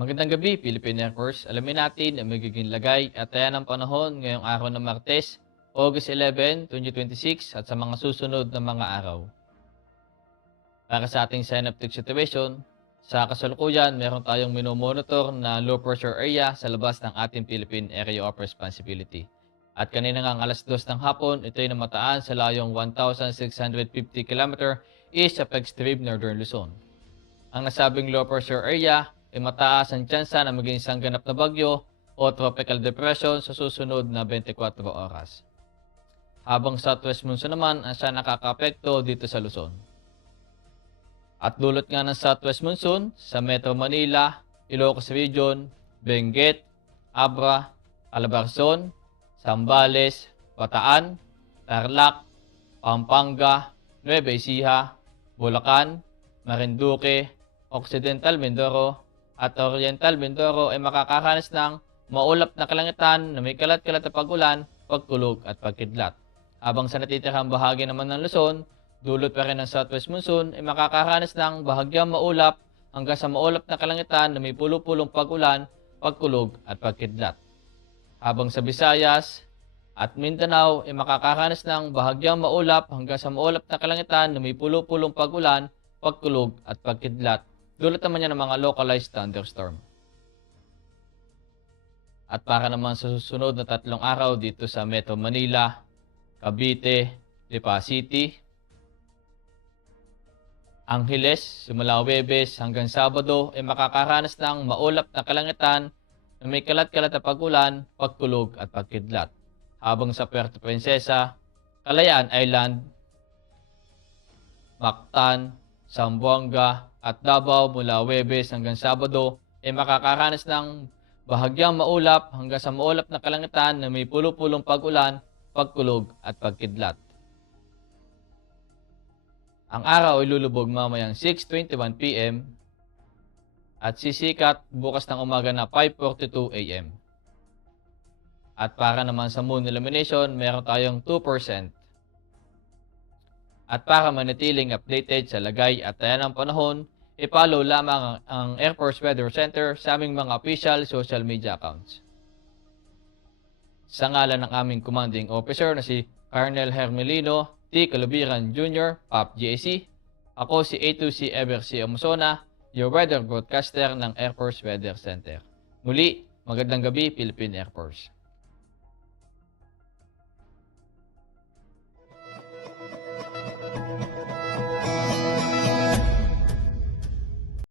Magandang gabi, Philippine Air Force. Alamin natin ang magiging lagay at taya ng panahon ngayong araw ng Martes, August 11, 2026 at sa mga susunod na mga araw. Para sa ating synoptic situation, sa kasalukuyan, meron tayong minomonitor na low pressure area sa labas ng ating Philippine Area of Responsibility. At kanina nga alas 2 ng hapon, ito ay namataan sa layong 1,650 km east of extreme northern Luzon. Ang nasabing low pressure area ay mataas ang tsansa na maging isang ganap na bagyo o tropical depression sa susunod na 24 oras. Habang southwest monsoon naman ang siya nakakapekto dito sa Luzon. At dulot nga ng southwest monsoon sa Metro Manila, Ilocos Region, Benguet, Abra, Calabarzon, Zambales, Bataan, Tarlac, Pampanga, Nueva Ecija, Bulacan, Marinduque, Occidental Mindoro at Oriental Mindoro ay makakaranas ng maulap na kalangitan na may kalat-kalat na pag-ulan, pagkulog at pagkidlat. Habang sa natitirang bahagi naman ng Luzon, dulot pa rin ng southwest monsoon ay makakaranas ng bahagyang maulap hanggang sa maulap na kalangitan na may pulo-pulong pag-ulan, pagkulog at pagkidlat. Habang sa Visayas at Mindanao ay makakaranas ng bahagyang maulap hanggang sa maulap na kalangitan na may pulo-pulong pag-ulan, pagkulog at pagkidlat. Dulot naman niya ng mga localized thunderstorm. At para naman sa susunod na 3 araw dito sa Metro Manila, Cavite, Lipa City, Angeles, simula Huwebes hanggang Sabado ay makakaranas ng maulap na kalangitan na may kalat-kalat na pag-ulan, pagkulog at pagkidlat. Habang sa Puerto Princesa, Kalayaan Island, Mactan, Zamboanga at Davao mula Huwebes hanggang Sabado ay makakaranas ng bahagyang maulap hanggang sa maulap na kalangitan na may pulo-pulong pag-ulan, pagkulog at pagkidlat. Ang araw ay lulubog mamayang 6:21 p.m. at sisikat bukas ng umaga na 5:42 a.m. At para naman sa moon illumination, meron tayong 2%. At para manatiling updated sa lagay at taya ng panahon, i-follow lamang ang Air Force Weather Center sa aming mga official social media accounts. Sa ngalan ng aming commanding officer na si Colonel Hermelino T. Calubiran Jr., PAP GAC, ako si A2C Evercy Amusona, your weather broadcaster ng Air Force Weather Center. Muli, magandang gabi Philippine Air Force.